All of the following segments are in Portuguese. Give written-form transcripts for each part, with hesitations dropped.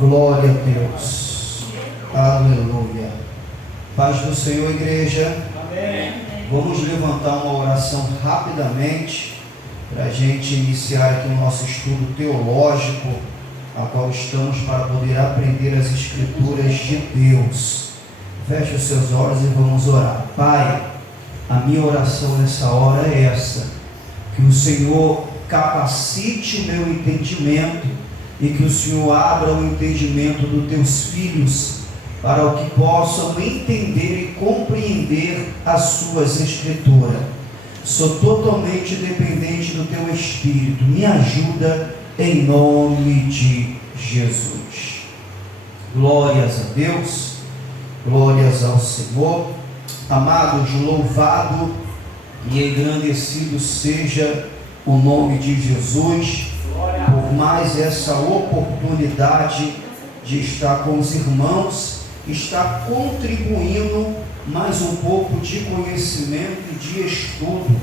Glória a Deus. Aleluia. Paz do Senhor, igreja. Amém. Vamos levantar uma oração rapidamente para a gente iniciar aqui o nosso estudo teológico, a qual estamos para poder aprender as Escrituras de Deus. Feche os seus olhos e vamos orar. Pai, a minha oração nessa hora é essa: que o Senhor capacite o meu entendimento e que o Senhor abra o entendimento dos teus filhos para o que possam entender e compreender as suas Escrituras. Sou totalmente dependente do teu Espírito. Me ajuda em nome de Jesus. Glórias a Deus, glórias ao Senhor. Amados, louvado e engrandecido seja o nome de Jesus por mais essa oportunidade de estar com os irmãos, estar contribuindo mais um pouco de conhecimento e de estudo,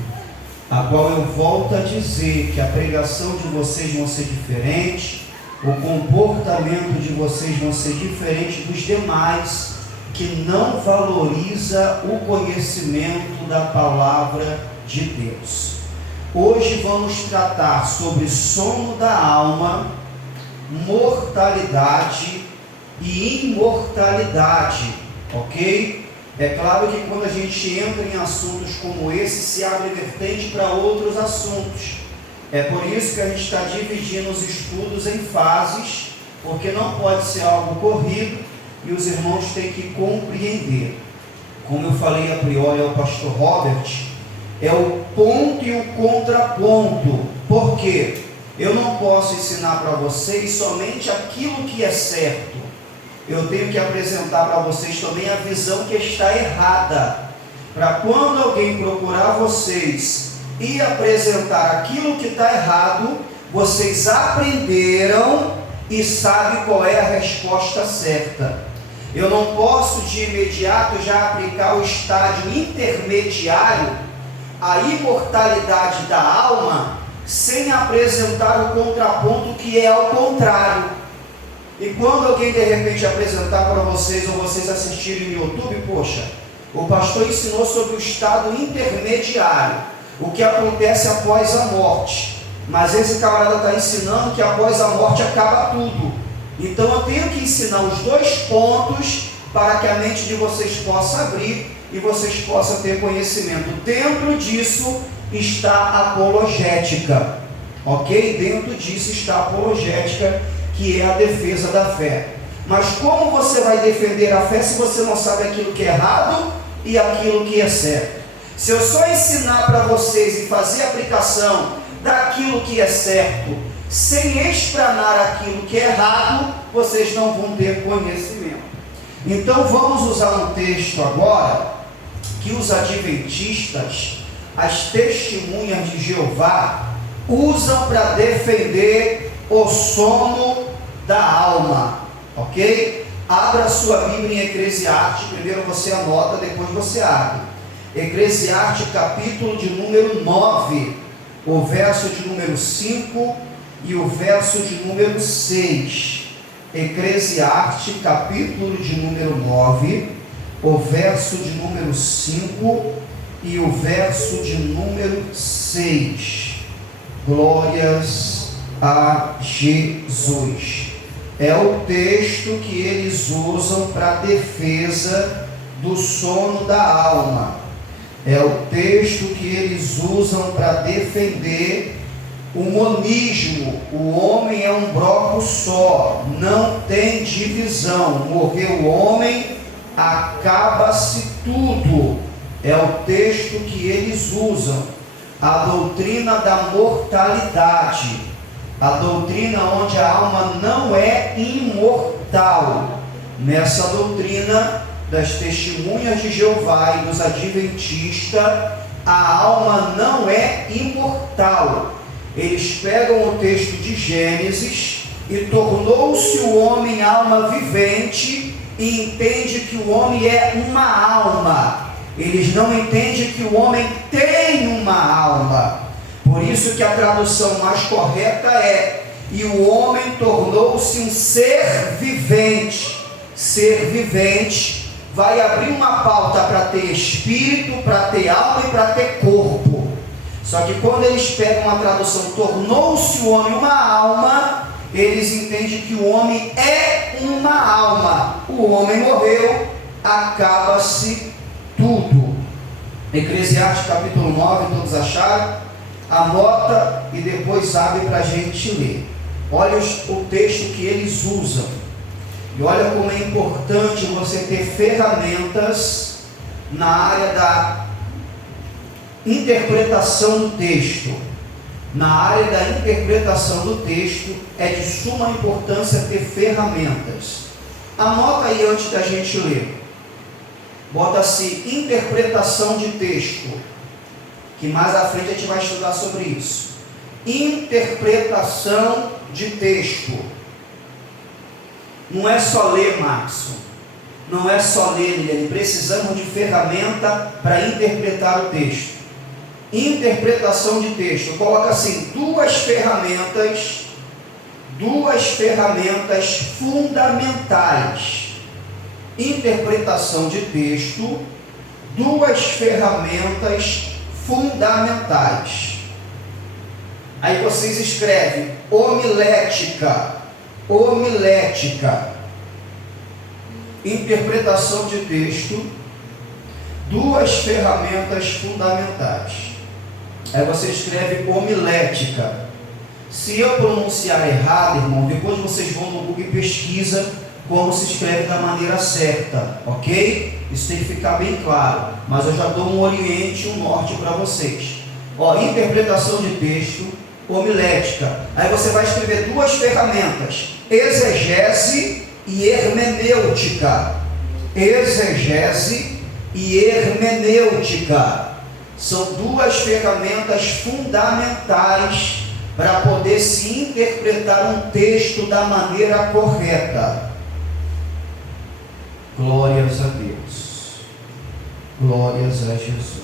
a qual eu volto a dizer que a pregação de vocês vão ser diferente, o comportamento de vocês vão ser diferente dos demais que não valoriza o conhecimento da palavra de Deus. Hoje vamos tratar sobre sono da alma, mortalidade e imortalidade, ok? É claro que quando a gente entra em assuntos como esse, se abre vertente para outros assuntos. É por isso que a gente está dividindo os estudos em fases, porque não pode ser algo corrido e os irmãos têm que compreender. Como eu falei a priori ao pastor Robert, é o ponto e o contraponto. Por quê? Eu não posso ensinar para vocês somente aquilo que é certo. Eu tenho que apresentar para vocês também a visão que está errada, para quando alguém procurar vocês e apresentar aquilo que está errado, vocês aprenderam e sabem qual é a resposta certa. Eu não posso de imediato já aplicar o estágio intermediário, a imortalidade da alma, sem apresentar o contraponto que é ao contrário. E quando alguém de repente apresentar para vocês, ou vocês assistirem no YouTube, poxa, o pastor ensinou sobre o estado intermediário, o que acontece após a morte, mas esse camarada está ensinando que após a morte acaba tudo. Então eu tenho que ensinar os dois pontos para que a mente de vocês possa abrir e vocês possam ter conhecimento. Dentro disso está a apologética, ok? Dentro disso está a apologética, que é a defesa da fé. Mas como você vai defender a fé se você não sabe aquilo que é errado e aquilo que é certo? Se eu só ensinar para vocês e fazer aplicação daquilo que é certo, sem explanar aquilo que é errado, vocês não vão ter conhecimento. Então vamos usar um texto agora que os adventistas, as testemunhas de Jeová, usam para defender o sono da alma, ok? Abra sua Bíblia em Eclesiastes, primeiro você anota, depois você abre. Eclesiastes capítulo de número 9, o verso de número 5 e o verso de número 6. Eclesiastes capítulo de número 9, o verso de número 5 e o verso de número 6. Glórias a Jesus. É o texto que eles usam para defesa do sono da alma. É o texto que eles usam para defender o monismo. O homem é um bloco só, não tem divisão. Morreu o homem, acaba-se tudo. É o texto que eles usam. A doutrina da mortalidade, a doutrina onde a alma não é imortal. Nessa doutrina das testemunhas de Jeová e dos adventistas, a alma não é imortal. Eles pegam o texto de Gênesis e tornou-se o homem alma vivente e entende que o homem é uma alma. Eles não entendem que o homem tem uma alma. Por isso que a tradução mais correta é e o homem tornou-se um ser vivente. Ser vivente vai abrir uma pauta para ter espírito, para ter alma e para ter corpo. Só que quando eles pegam a tradução tornou-se o homem uma alma, eles entendem que o homem é uma alma. O homem morreu, acaba-se tudo. Eclesiastes capítulo 9, todos acharam? Anota e depois abre para a gente ler. Olha o texto que eles usam. E olha como é importante você ter ferramentas na área da interpretação do texto. Na área da interpretação do texto é de suma importância ter ferramentas. Anota aí antes da gente ler. Bota-se interpretação de texto, que mais à frente a gente vai estudar sobre isso. Interpretação de texto. Não é só ler, Maxon. Não é só ler, Liliane. Precisamos de ferramenta para interpretar o texto. Interpretação de texto. Coloca assim, duas ferramentas fundamentais. Interpretação de texto, duas ferramentas fundamentais. Aí vocês escrevem homilética. Interpretação de texto, duas ferramentas fundamentais. Aí você escreve homilética. Se eu pronunciar errado, irmão, depois vocês vão no Google e pesquisa como se escreve da maneira certa, ok? Isso tem que ficar bem claro, mas eu já dou um oriente, um norte para vocês. Interpretação de texto, homilética. Aí você vai escrever duas ferramentas, exegese e hermenêutica. Exegese e hermenêutica são duas ferramentas fundamentais para poder se interpretar um texto da maneira correta. Glórias a Deus. Glórias a Jesus.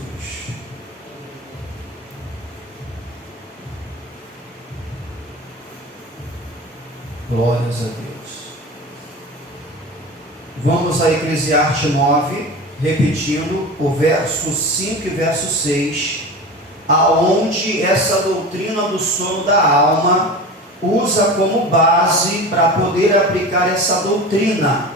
Glórias a Deus. Vamos a Eclesiastes 9, repetindo o verso 5 e verso 6, aonde essa doutrina do sono da alma usa como base para poder aplicar essa doutrina,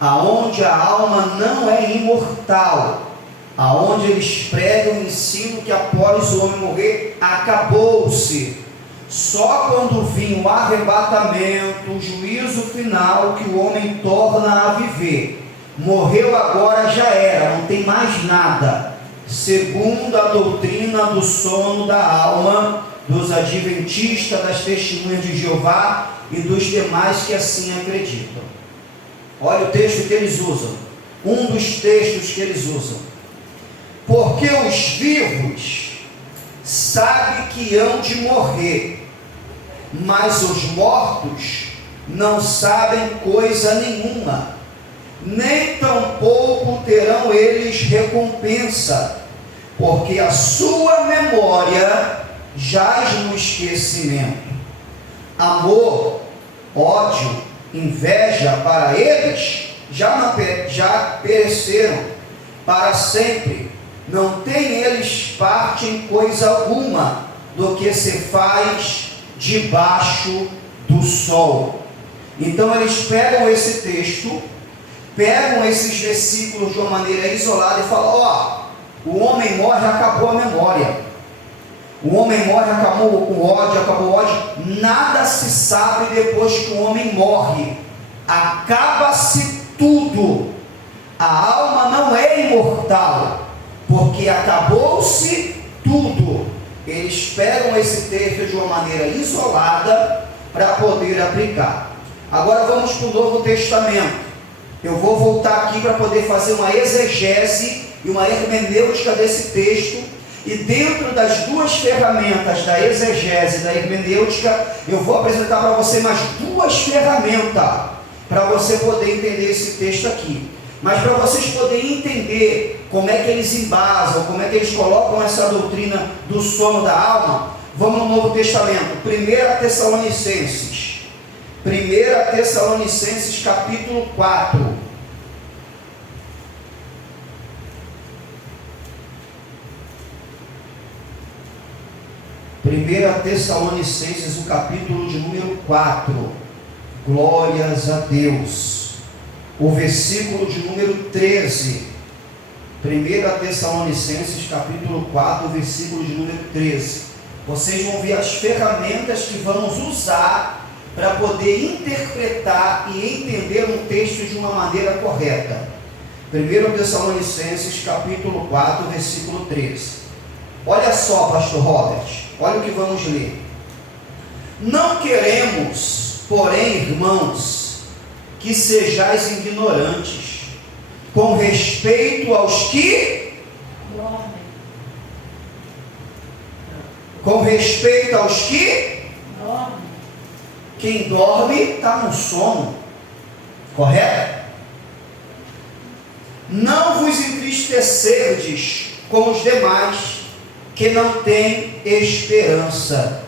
aonde a alma não é imortal, aonde eles pregam o ensino que após o homem morrer, acabou-se. Só quando vir o arrebatamento, o juízo final, que o homem torna a viver. Morreu agora, já era, não tem mais nada. Segundo a doutrina do sono da alma, dos adventistas, das testemunhas de Jeová e dos demais que assim acreditam. Olha o texto que eles usam. Um dos textos que eles usam. Porque os vivos sabem que hão de morrer, mas os mortos não sabem coisa nenhuma, nem tampouco terão eles recompensa, porque a sua memória jaz no esquecimento. Amor, ódio, inveja para eles já pereceram para sempre. Não tem eles parte em coisa alguma do que se faz debaixo do sol. Então eles pegam esse texto, pegam esses versículos de uma maneira isolada e falam: o homem morre, acabou a memória. O homem morre, acabou o ódio, acabou o ódio. Nada se sabe depois que o homem morre. Acaba-se tudo. A alma não é imortal, porque acabou-se tudo. Eles pegam esse texto de uma maneira isolada para poder aplicar. Agora vamos para o Novo Testamento. Eu vou voltar aqui para poder fazer uma exegese e uma hermenêutica desse texto. E dentro das duas ferramentas da exegese e da hermenêutica, eu vou apresentar para você mais duas ferramentas para você poder entender esse texto aqui. Mas para vocês poderem entender como é que eles embasam, como é que eles colocam essa doutrina do sono da alma, Vamos no Novo Testamento, 1 Tessalonicenses. 1 Tessalonicenses capítulo 4. 1 Tessalonicenses, o capítulo de número 4. Glórias a Deus. O versículo de número 13. 1 Tessalonicenses, capítulo 4, versículo de número 13. Vocês vão ver as ferramentas que vamos usar para poder interpretar e entender um texto de uma maneira correta. 1 Tessalonicenses, capítulo 4, versículo 13. Olha só, pastor Robert, olha o que vamos ler. Não queremos, porém, irmãos, que sejais ignorantes, com respeito aos que dormem. Com respeito aos que dormem. Quem dorme está no sono, correto? Não vos entristecerdes com os demais, que não têm esperança.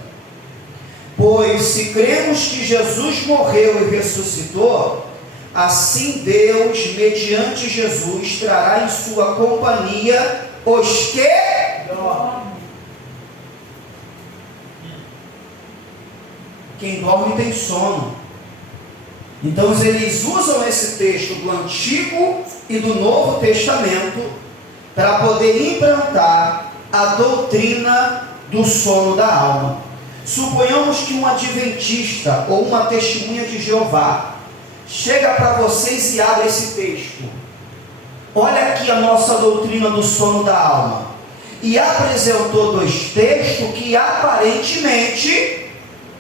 Pois se cremos que Jesus morreu e ressuscitou, assim Deus, mediante Jesus, trará em sua companhia os que dormem. Quem dorme tem sono. Então eles usam esse texto do Antigo e do Novo Testamento para poder implantar a doutrina do sono da alma. Suponhamos que um adventista ou uma testemunha de Jeová chega para vocês e abre esse texto. Olha aqui a nossa doutrina do sono da alma. E apresentou dois textos que aparentemente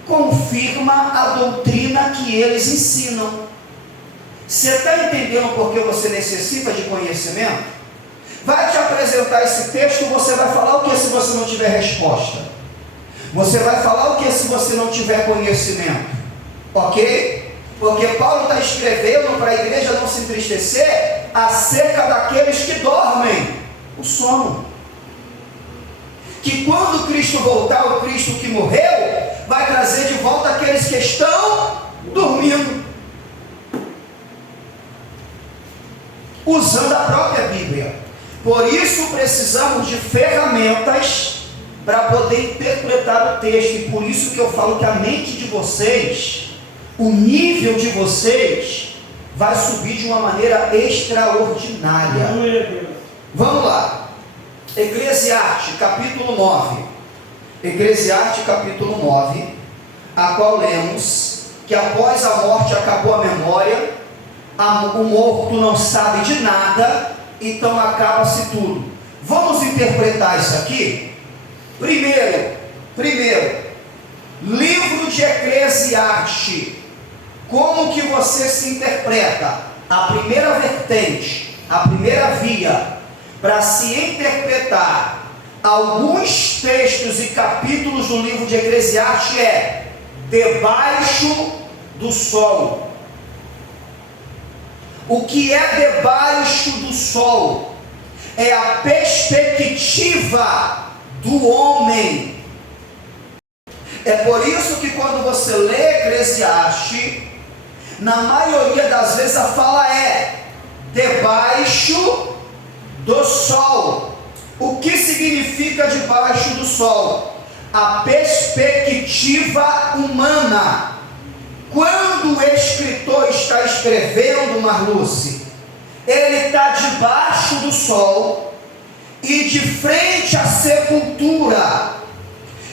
confirma a doutrina que eles ensinam. Você está entendendo por que você necessita de conhecimento? Vai te apresentar esse texto, você vai falar o que se você não tiver resposta? Você vai falar o que se você não tiver conhecimento? Ok? Porque Paulo está escrevendo para a igreja não se entristecer acerca daqueles que dormem, o sono. Que quando Cristo voltar, o Cristo que morreu, vai trazer de volta aqueles que estão dormindo. Usando a própria Bíblia. Por isso precisamos de ferramentas para poder interpretar o texto. E por isso que eu falo que a mente de vocês, o nível de vocês, vai subir de uma maneira extraordinária. Vamos lá. Eclesiastes capítulo 9. Eclesiastes capítulo 9, a qual lemos que após a morte acabou a memória, o morto não sabe de nada, então acaba-se tudo. Vamos interpretar isso aqui? Primeiro, livro de Eclesiastes. Como que você se interpreta? A primeira vertente, a primeira via, para se interpretar alguns textos e capítulos do livro de Eclesiastes é debaixo do sol. O que é debaixo do sol? É a perspectiva do homem. É por isso que quando você lê Eclesiastes, na maioria das vezes a fala é debaixo do sol. O que significa debaixo do sol? A perspectiva humana. Quando o escritor está escrevendo, Marluce, ele está debaixo do sol e de frente à sepultura,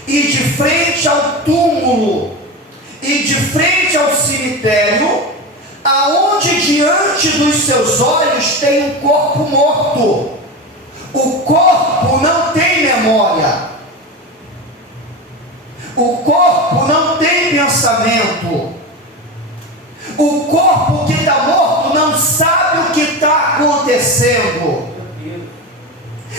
e de frente ao túmulo, e de frente ao cemitério, aonde diante dos seus olhos tem um corpo morto. O corpo não tem memória, o corpo não tem pensamento, o corpo que está morto não sabe o que está acontecendo.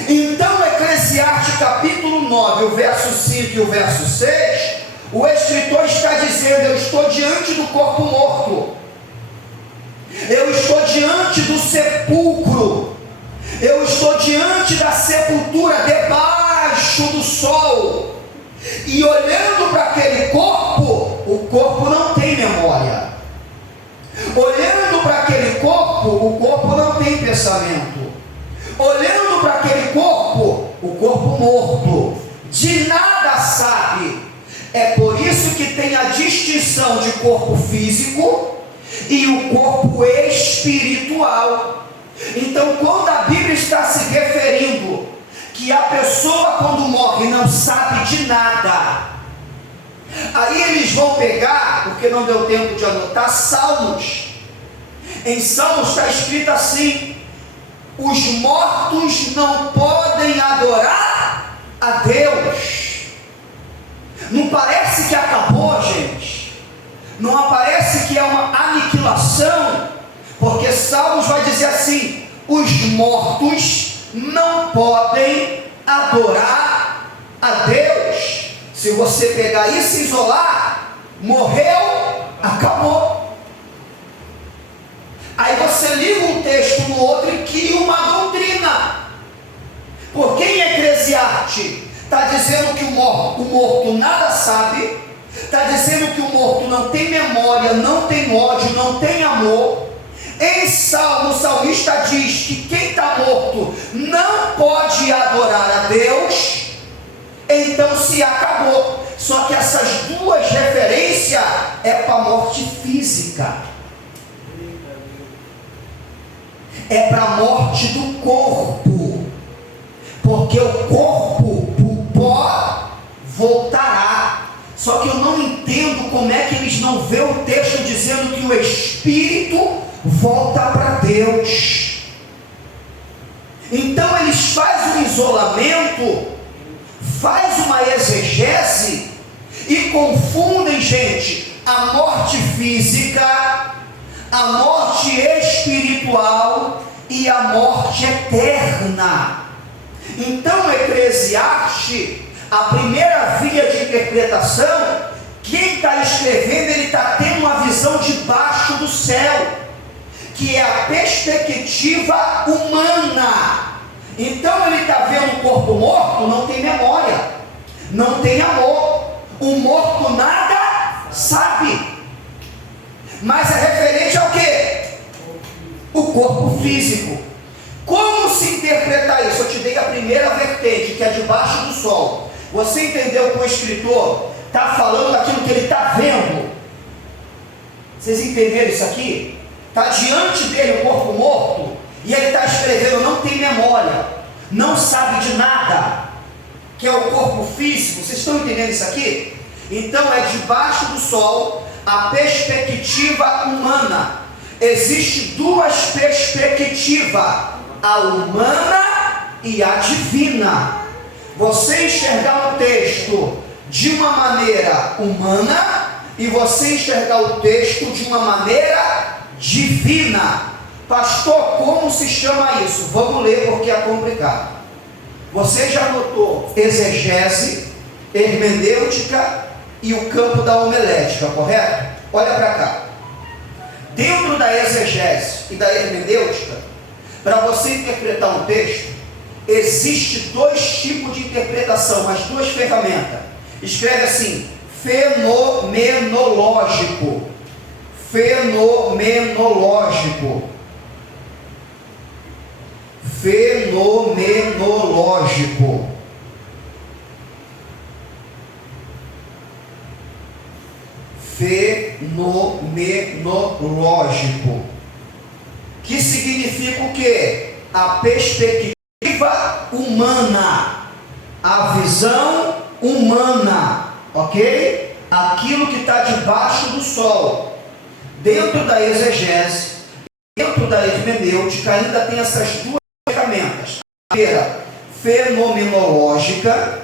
Então, Eclesiastes capítulo 9, o verso 5 e o verso 6, o escritor está dizendo: eu estou diante do corpo morto, eu estou diante do sepulcro, eu estou diante da sepultura, debaixo do sol. E olhando para aquele corpo, o corpo não tem memória. Olhando para aquele corpo, o corpo não tem pensamento. Olhando para aquele corpo, o corpo morto, de nada sabe. É por isso que tem a distinção de corpo físico e o corpo espiritual. Então, quando a Bíblia está se referindo que a pessoa quando morre não sabe de nada, aí eles vão pegar, porque não deu tempo de anotar, Salmos. Em Salmos está escrito assim: os mortos não podem adorar a Deus. Não parece que acabou, gente? Não parece que é uma aniquilação? Porque Salmos vai dizer assim: os mortos não podem adorar a Deus. Se você pegar isso e isolar, morreu, acabou. Aí você liga um texto no outro e cria uma doutrina. Porque em Eclesiastes está dizendo que o morto nada sabe, está dizendo que o morto não tem memória, não tem ódio, não tem amor. Em Salmo, o salmista diz que quem está morto não pode adorar a Deus, então se acabou. Só que essas duas referências é para a morte física, é para a morte do corpo, porque o corpo, o pó, voltará. Só que eu não entendo como é que eles não vê o texto dizendo que o espírito volta para Deus. Então eles fazem um isolamento, faz uma exegese e confundem, gente, a morte física, a morte espiritual e a morte eterna. Então, Eclesiastes, a primeira via de interpretação, quem está escrevendo, ele está tendo uma visão debaixo do céu, que é a perspectiva humana. Então ele está vendo o corpo morto, não tem memória, não tem amor, o morto nada sabe, mas é referente ao que? O corpo físico. Como se interpretar isso? Eu te dei a primeira vertente, que é debaixo do sol. Você entendeu que o escritor está falando daquilo que ele está vendo? Vocês entenderam isso aqui? Está diante dele o corpo morto, e ele está escrevendo, não tem memória, não sabe de nada, que é o corpo físico. Vocês estão entendendo isso aqui? Então é debaixo do sol, a perspectiva humana. Existe duas perspectivas, a humana e a divina. Você enxergar o texto de uma maneira humana e você enxergar o texto de uma maneira divina. Pastor, como se chama isso? Vamos ler porque é complicado. Você já notou exegese, hermenêutica e o campo da homilética, correto? Olha para cá. Dentro da exegese e da hermenêutica, para você interpretar um texto, existe dois tipos de interpretação, as duas ferramentas. Escreve assim: fenomenológico. Fenomenológico. Fenomenológico. Fenomenológico. Que significa o quê? A perspectiva humana, a visão humana, ok? Aquilo que está debaixo do sol. Dentro da exegese, dentro da hermenêutica, ainda tem essas duas ferramentas. A primeira, fenomenológica,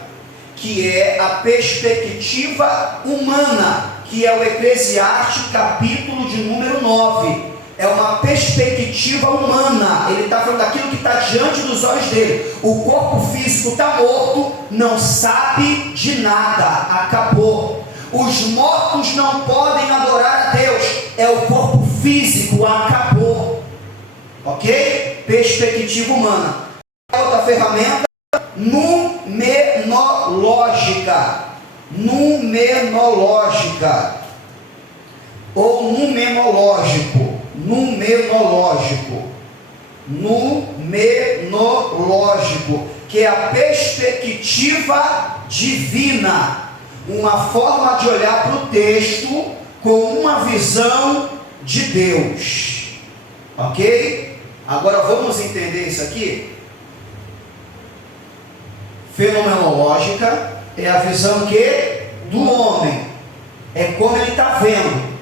que é a perspectiva humana, que é o Eclesiastes capítulo de número 9. É uma perspectiva humana. Ele está falando daquilo que está diante dos olhos dele. O corpo físico está morto, não sabe de nada, acabou. Os mortos não podem adorar a Deus, é o corpo físico, acabou. Ok? Perspectiva humana. Outra ferramenta, numerológica. numenológica ou numenológico, que é a perspectiva divina, uma forma de olhar para o texto com uma visão de Deus, ok? Agora vamos entender isso aqui. Fenomenológica é a visão do homem, é como ele está vendo.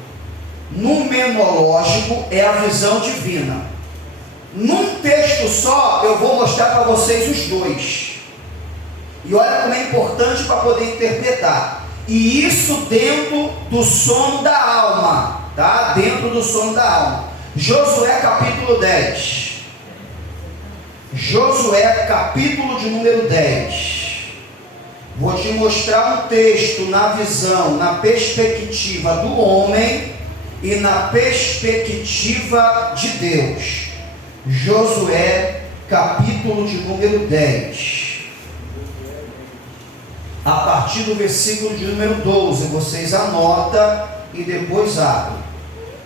Numenológico é a visão divina. Num texto só eu vou mostrar para vocês os dois, e olha como é importante para poder interpretar, e isso dentro do sono da alma, tá? Dentro do sono da alma. Josué capítulo 10, Josué capítulo de número 10. Vou te mostrar um texto na visão, na perspectiva do homem e na perspectiva de Deus. Josué capítulo de número 10, a partir do versículo de número 12, vocês anotam e depois abrem.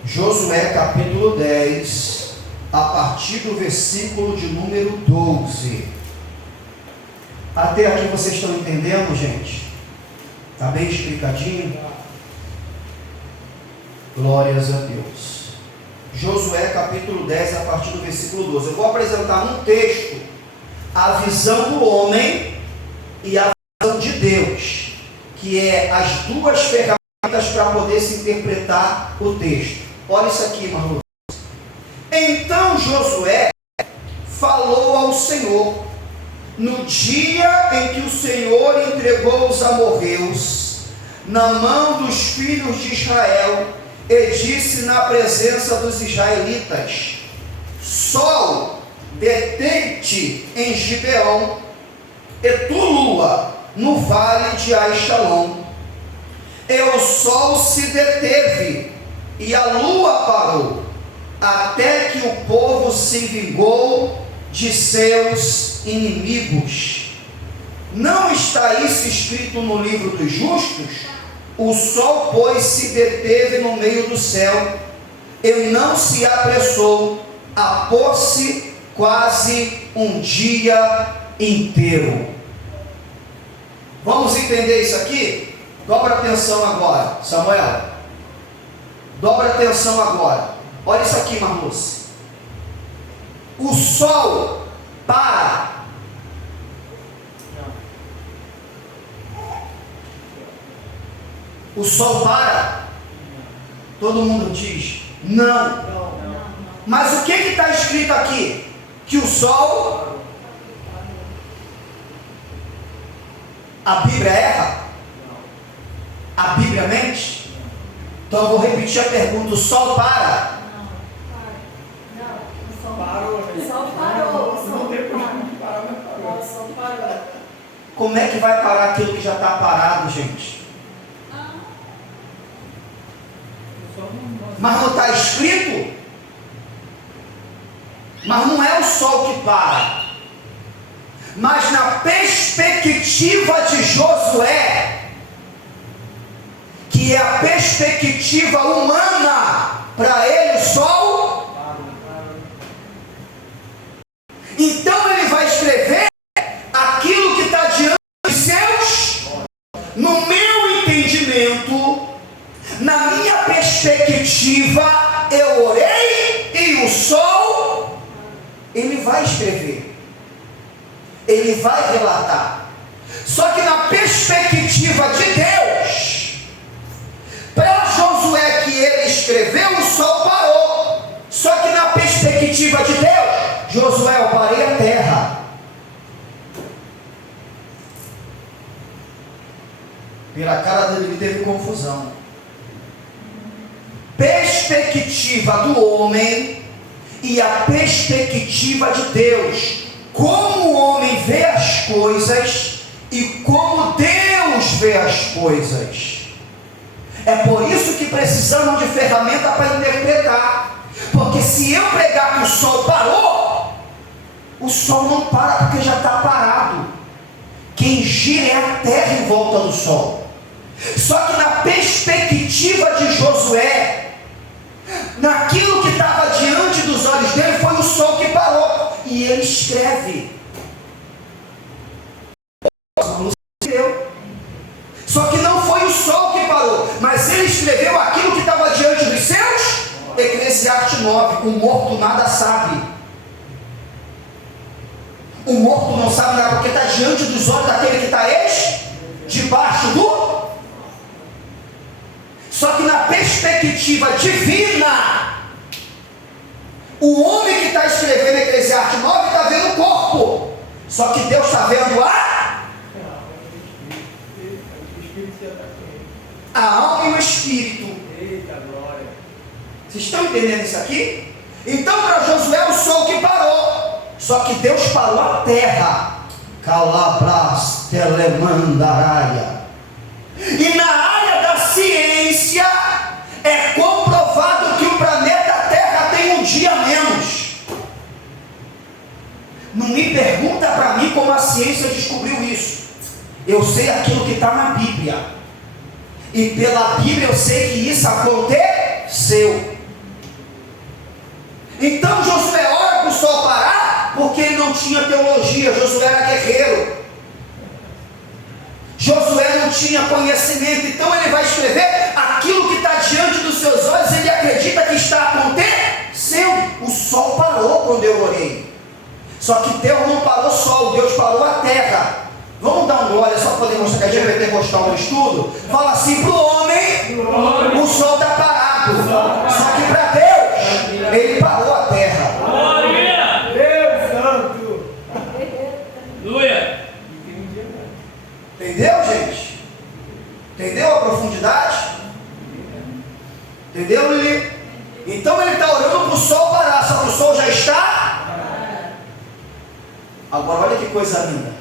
Josué capítulo 10, a partir do versículo de número 12. Até aqui vocês estão entendendo, gente? Está bem explicadinho? Glórias a Deus. Josué capítulo 10, a partir do versículo 12. Eu vou apresentar num texto a visão do homem e a visão de Deus, que é as duas ferramentas para poder se interpretar o texto. Olha isso aqui, irmão. Então Josué falou ao Senhor no dia em que o Senhor entregou os amorreus na mão dos filhos de Israel, e disse na presença dos israelitas: Sol, detente em Gibeon, e tu, lua, no vale de Aishalom. E o sol se deteve, e a lua parou, até que o povo se vingou de seus inimigos. Não está isso escrito no livro dos justos? O sol, pois, se deteve no meio do céu, e não se apressou a pôr-se quase um dia inteiro. Vamos entender isso aqui? Dobra atenção agora, Samuel. Dobra atenção agora. Olha isso aqui, Marlúcia. O sol para. O sol para? Todo mundo diz não. Mas o que está escrito aqui? Que o sol... A Bíblia erra? A Bíblia mente? Então eu vou repetir a pergunta: o sol para? Não, o sol parou. O sol parou. O sol parou. Como é que vai parar aquilo que já está parado, gente? Mas não está escrito? Mas não é o sol que para. Mas na perspectiva de Josué, que é a perspectiva humana, para ele o sol. Então ele vai escrever aquilo que está diante dos céus. No meu entendimento, na minha perspectiva, eu orei e o sol, ele vai escrever. Ele vai relatar. Só que na perspectiva de Deus, para Josué que ele escreveu, o sol parou. Só que na perspectiva de Deus, Josué, eu parei a terra. Pela cara dele teve confusão. Perspectiva do homem e a perspectiva de Deus. Como o homem vê as coisas e como Deus vê as coisas. É por isso que precisamos de ferramenta para interpretar. Porque se eu pregar que o sol parou, o sol não para porque já está parado. Quem gira é a terra em volta do sol. Só que na perspectiva de Josué, naquilo que estava diante dos olhos dele, foi o sol que parou. E ele escreve. Só que não foi o sol que parou, mas ele escreveu aquilo que estava diante dos seus. Eclesiastes 9, o morto nada sabe. O morto não sabe nada, porque está diante dos olhos daquele que está debaixo do. Só que na perspectiva divina, o homem que está escrevendo Eclesiastes 9 está vendo o corpo. Só que Deus está vendo a alma e o espírito. Eita glória! Vocês estão entendendo isso aqui? Então para Josué o sol que parou. Só que Deus parou a terra. Calabras telemandaraia. E na área da ciência é comprovado que o planeta Terra tem um dia menos. Não me pergunta para mim como a ciência descobriu isso. Eu sei aquilo que está na Bíblia. E pela Bíblia eu sei que isso aconteceu. Então Josué ora para o sol parar, porque ele não tinha teologia. Josué era guerreiro. Josué não tinha conhecimento. Então ele vai escrever aquilo que está diante dos seus olhos. Ele acredita que está acontecendo. O sol parou quando eu orei. Só que Deus não parou o sol, Deus parou a terra. Vamos dar um glória só para poder mostrar que a gente vai ter gostado no estudo. Fala assim: para o homem, o sol está parado. Só que para Deus, ele parou a terra. Glória! Deus Santo! Aleluia! Entendeu, gente? Entendeu a profundidade? Entendeu, Lili? Então ele está orando para o sol parar. Só que o sol já está. Agora olha que coisa linda.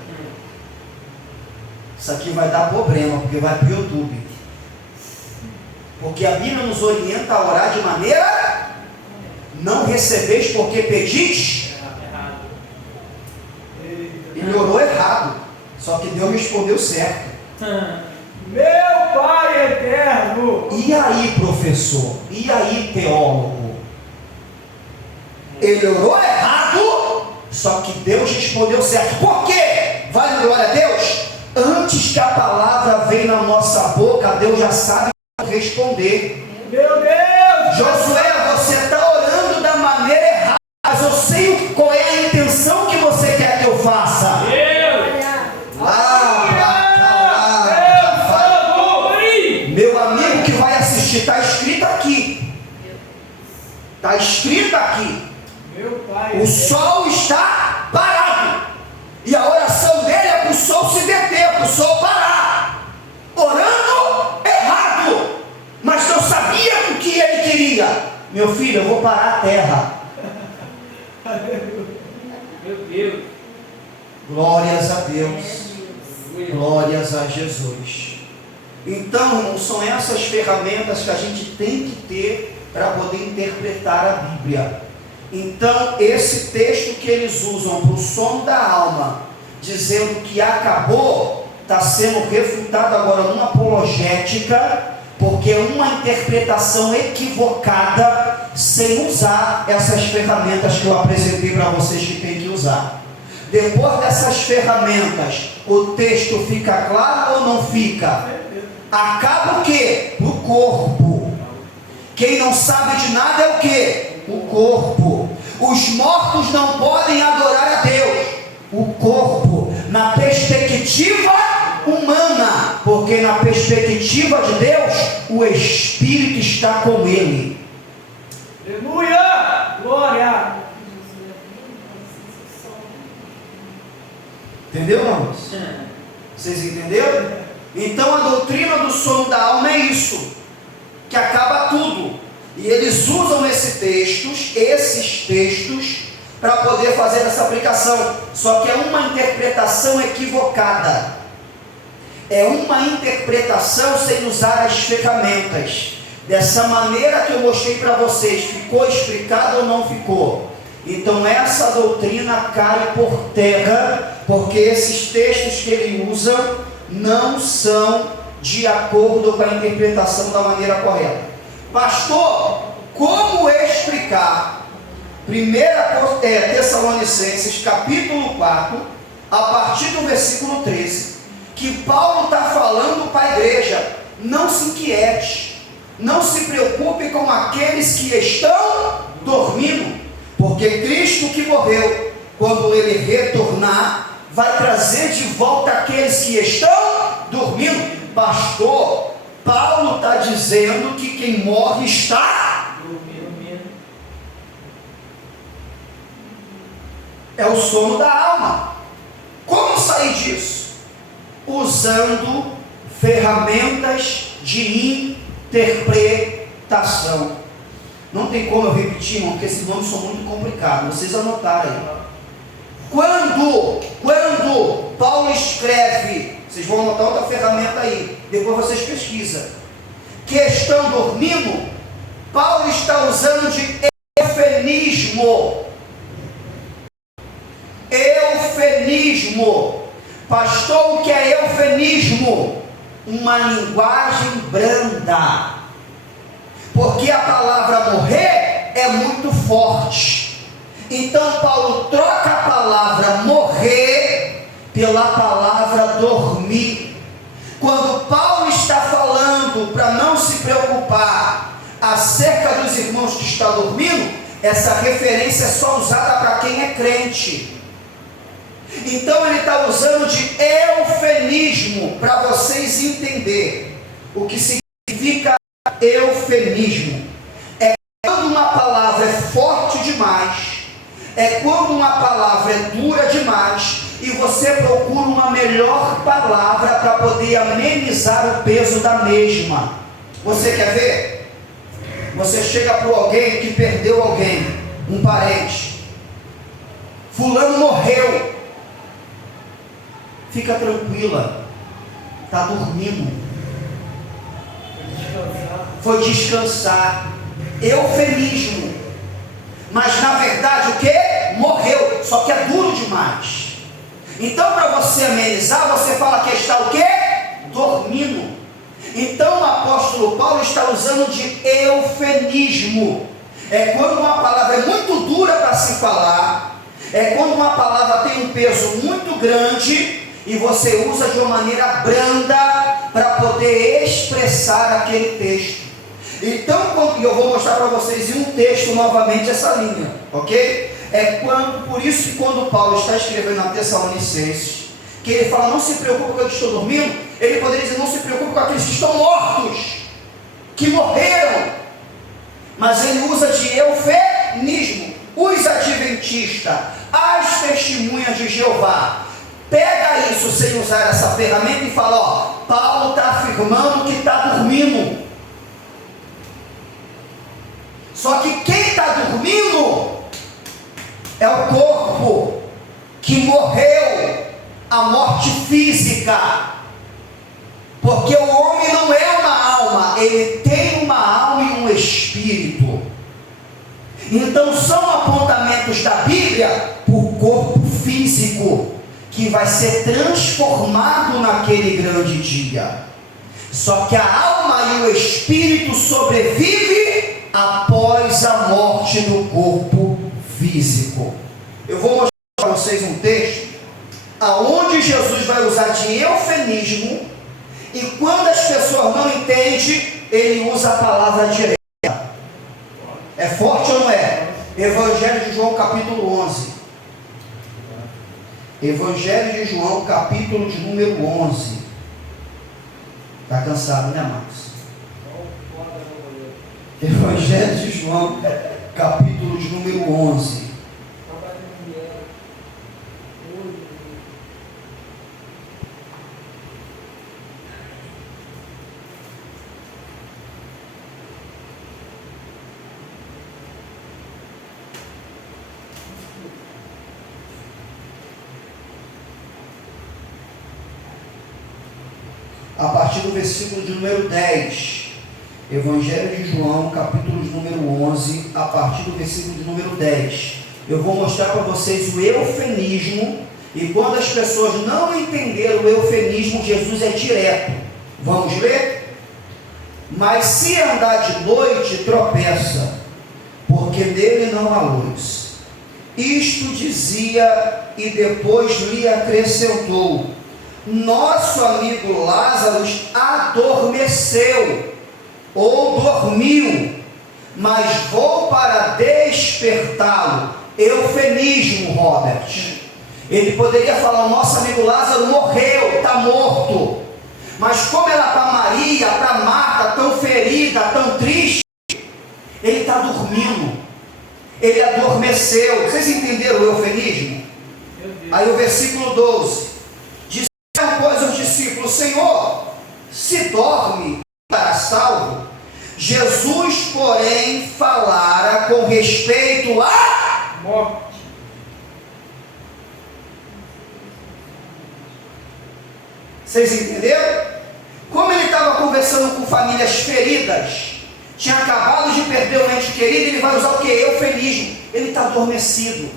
Isso aqui vai dar problema, porque vai para o YouTube. Porque a Bíblia nos orienta a orar de maneira: não recebeis porque pedis. Ele orou errado, só que Deus respondeu certo. Meu Pai eterno! E aí, professor? E aí, teólogo? Ele orou errado, só que Deus respondeu certo. Por quê? Vale glória a Deus? Antes que a palavra venha na nossa boca, Deus já sabe responder. Meu Deus! Josué, você está orando da maneira errada, mas eu sei qual é a intenção que você quer que eu faça. Meu amigo que vai assistir, está escrito aqui. Está escrito aqui. Meu Pai, o sol está parado. E a oração dele é para o sol se deter, para o sol parar. Orando errado. Mas eu sabia o que ele queria. Meu filho, eu vou parar a terra. meu Deus! Glórias a Deus. Glórias a Jesus. Então, irmãos, são essas ferramentas que a gente tem que ter para poder interpretar a Bíblia. Então, esse texto que eles usam para o sono da alma, dizendo que acabou, está sendo refutado agora numa apologética, porque é uma interpretação equivocada, sem usar essas ferramentas que eu apresentei para vocês que tem que usar. Depois dessas ferramentas, o texto fica claro ou não fica? Acaba o quê? O corpo. Quem não sabe de nada é o quê? O corpo. Os mortos não podem adorar a Deus. O corpo, na perspectiva humana, porque na perspectiva de Deus, o Espírito está com ele. Aleluia! Glória! Entendeu, irmãos? Vocês entenderam? Então a doutrina do sono da alma é isso, que acaba tudo. E eles usam esses textos, para poder fazer essa aplicação. Só que é uma interpretação equivocada. É uma interpretação sem usar as ferramentas. Dessa maneira que eu mostrei para vocês, ficou explicado ou não ficou? Então essa doutrina cai por terra, porque esses textos que ele usa não são de acordo com a interpretação da maneira correta. Pastor, como explicar 1 Tessalonicenses capítulo 4, a partir do versículo 13, que Paulo está falando para a igreja: não se inquiete, não se preocupe com aqueles que estão dormindo, porque Cristo que morreu, quando ele retornar, vai trazer de volta aqueles que estão dormindo. Pastor, Paulo está dizendo que quem morre está dormindo. É o sono da alma. Como sair disso? Usando ferramentas de interpretação. Não tem como eu repetir, irmão, porque esses nomes são muito complicados. Vocês anotarem. Quando Paulo escreve, vocês vão anotar outra ferramenta aí, depois vocês pesquisam, que estão dormindo, Paulo está usando de eufemismo. Eufemismo. Pastor, o que é eufemismo? Uma linguagem branda. Porque a palavra morrer é muito forte. Então Paulo troca a palavra morrer pela palavra dormir. Quando Paulo está falando para não se preocupar acerca dos irmãos que estão dormindo, essa referência é só usada para quem é crente. Então ele está usando de eufemismo para vocês entenderem o que significa eufemismo. É quando uma palavra é forte demais, é quando uma palavra é dura demais e você procura uma melhor palavra para poder amenizar o peso da mesma. Você quer ver? Você chega para alguém que perdeu alguém, um parente. Fulano morreu. Fica tranquila, está dormindo. Foi descansar. Eufemismo. Mas na verdade o que? Morreu. Só que é duro demais. Então para você amenizar, você fala que está o que? Dormindo. Então o apóstolo Paulo está usando de eufemismo. É quando uma palavra é muito dura para se falar. É quando uma palavra tem um peso muito grande e você usa de uma maneira branda para poder expressar aquele texto. Então, eu vou mostrar para vocês em um texto novamente essa linha, ok? Por isso que quando Paulo está escrevendo na Tessalonicenses, que ele fala, não se preocupe com aqueles que estão dormindo, ele poderia dizer, não se preocupe com aqueles que estão mortos, que morreram, mas ele usa de eufemismo. Os adventistas, as testemunhas de Jeová, pega isso sem usar essa ferramenta e fala, ó, Paulo está afirmando que está dormindo. Só que quem está dormindo é o corpo que morreu, a morte física. Porque o homem não é uma alma, ele tem uma alma e um espírito. Então são apontamentos da Bíblia para o corpo físico, que vai ser transformado naquele grande dia. Só que a alma e o espírito sobrevivem após a morte do corpo físico. Eu vou mostrar para vocês um texto aonde Jesus vai usar de eufemismo, e quando as pessoas não entendem, ele usa a palavra direta. É forte ou não é? Evangelho de João capítulo 11. Evangelho de João capítulo de número 11. Está cansado, né, Marcos? Evangelho de João capítulo de número 11. A partir do versículo de número 10, Evangelho de João, capítulo de número 11, a partir do versículo de número 10. Eu vou mostrar para vocês o eufemismo, e quando as pessoas não entenderam o eufemismo, Jesus é direto. Vamos ler? Mas se andar de noite, tropeça, porque nele não há luz. Isto dizia e depois lhe acrescentou: nosso amigo Lázaro adormeceu ou dormiu, mas vou para despertá-lo. Eufemismo, Robert. Ele poderia falar: o nosso amigo Lázaro morreu, está morto. Mas como era para Maria, para Marta, tão ferida, tão triste, ele está dormindo. Ele adormeceu. Vocês entenderam o eufemismo? Aí o versículo 12. Disseram, pois, os discípulos: Senhor, se dorme, estará salvo. Jesus, porém, falara com respeito à Morte. Vocês entenderam? Como ele estava conversando com famílias feridas, tinha acabado de perder um ente querido, ele vai usar o que? Eufemismo. Ele está adormecido.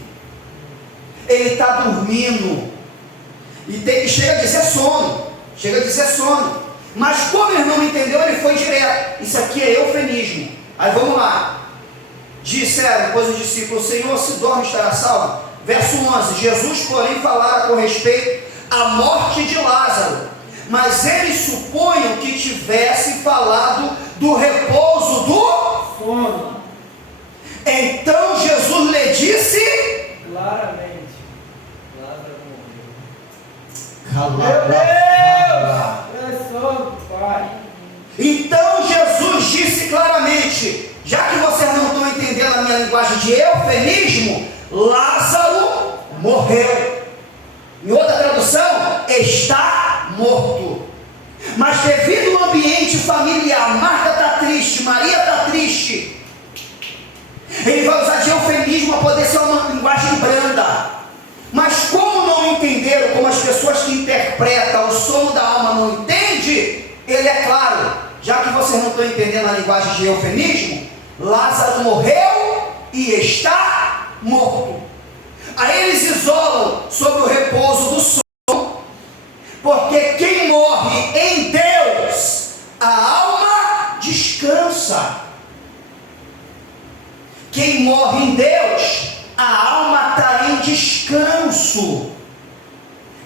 Ele está dormindo. E chega a dizer sono. Chega a dizer sono. Mas como ele não entendeu, ele foi direto. Isso aqui é eufemismo. Aí vamos lá. Disseram, pois os discípulos: Senhor, se dorme, estará salvo. Verso 11. Jesus, porém, falara com respeito à morte de Lázaro, mas eles supunham que tivesse falado do repouso do Sono. Então Jesus lhe disse Claramente. Lázaro morreu. Meu Deus! É sono, Pai. Então Jesus disse claramente: já que vocês não estão entendendo a minha linguagem de eufemismo, Lázaro morreu. Em outra tradução, está morto. Mas devido ao ambiente familiar, Marta está triste, Maria está triste, ele vai usar de eufemismo para poder ser uma linguagem branda. Mas como não entenderam, como as pessoas que interpretam o sono da alma não entendem, ele é claro. Já que vocês não estão entendendo a linguagem de eufemismo, Lázaro morreu e está morto. Aí eles isolam sobre o repouso do sono, porque quem morre em Deus, a alma descansa. Quem morre em Deus, a alma está em descanso.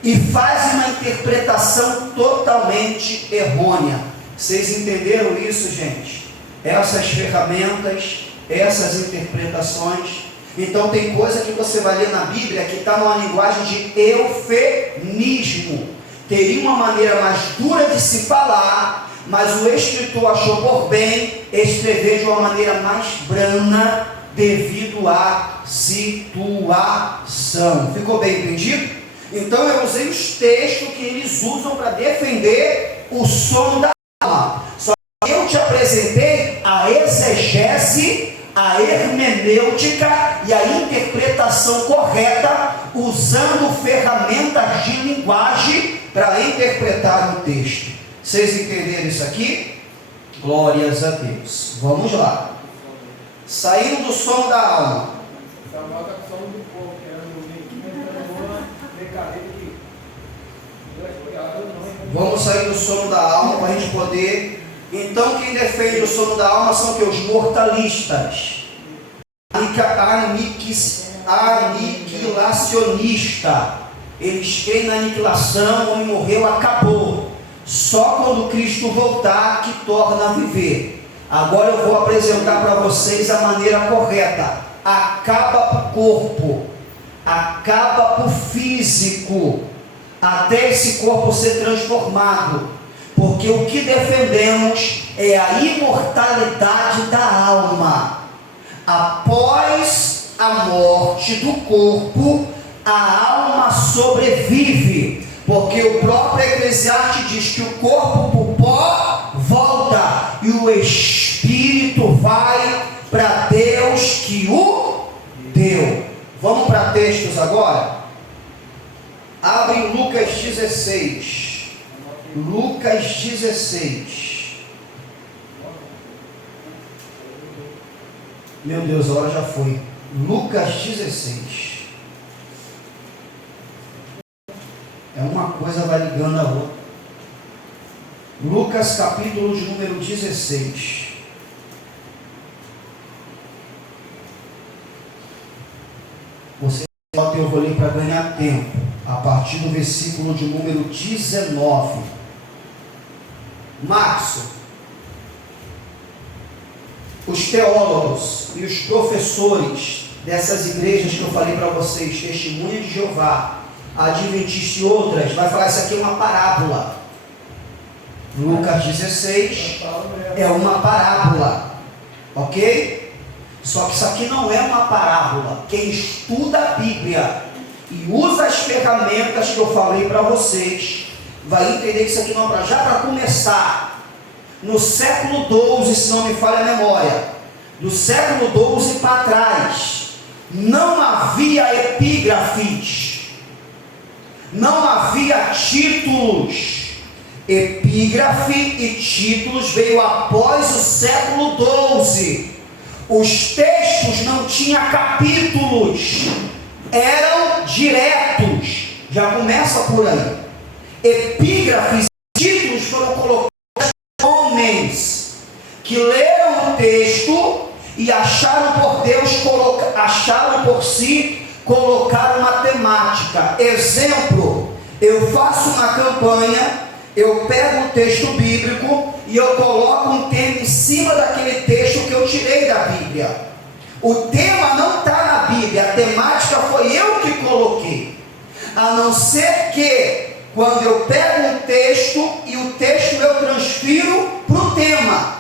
E faz uma interpretação totalmente errônea. Vocês entenderam isso, gente? Essas ferramentas, essas interpretações. Então tem coisa que você vai ler na Bíblia que está numa linguagem de eufemismo. Teria uma maneira mais dura de se falar, mas o escritor achou por bem escrever de uma maneira mais branda devido à situação. Ficou bem entendido? Então eu usei os textos que eles usam para defender o sono da alma. Só que eu te apresentei a exegese, a hermenêutica e a interpretação correta, usando ferramentas de linguagem para interpretar o texto. Vocês entenderam isso aqui? Glórias a Deus. Vamos lá. Saindo do sono da alma. Vamos sair do sono da alma para a gente poder. Então quem defende o sono da alma são que? Os mortalistas, aniquilacionista. Eles creem na aniquilação, o homem morreu, acabou. Só quando Cristo voltar que torna a viver. Agora eu vou apresentar para vocês a maneira correta. Acaba para o corpo, acaba para o físico, até esse corpo ser transformado. Porque o que defendemos é a imortalidade da alma. Após a morte do corpo, a alma sobrevive. Porque o próprio Eclesiastes diz que o corpo para o pó volta e o espírito vai para Deus que o deu. Vamos para textos agora? Abre Lucas 16. Lucas 16. Meu Deus, a hora já foi. Lucas 16. É uma coisa vai ligando a outra. Lucas capítulo de número 16. Você pode, eu vou ler para ganhar tempo. A partir do versículo de número 19. Março. Os teólogos e os professores dessas igrejas que eu falei para vocês, Testemunha de Jeová, Adventista e outras, vai falar isso aqui é uma parábola. Lucas 16 é uma parábola, ok? Só que isso aqui não é uma parábola. Quem estuda a Bíblia e usa as ferramentas que eu falei para vocês, vai entender que isso aqui não é já para começar. No século XII, se não me falha a memória, do século XII para trás, não havia epígrafes, não havia títulos. Epígrafe e títulos veio após o século XII. Os textos não tinham capítulos, eram diretos. Já começa por aí. Epígrafes e títulos foram colocados por homens que leram o texto e acharam por Deus, acharam por si colocar uma temática. Exemplo, eu faço uma campanha, eu pego um texto bíblico e eu coloco um tema em cima daquele texto que eu tirei da Bíblia. O tema não está na Bíblia, a temática foi eu que coloquei. A não ser que, quando eu pego um texto e o texto eu transfiro para o tema,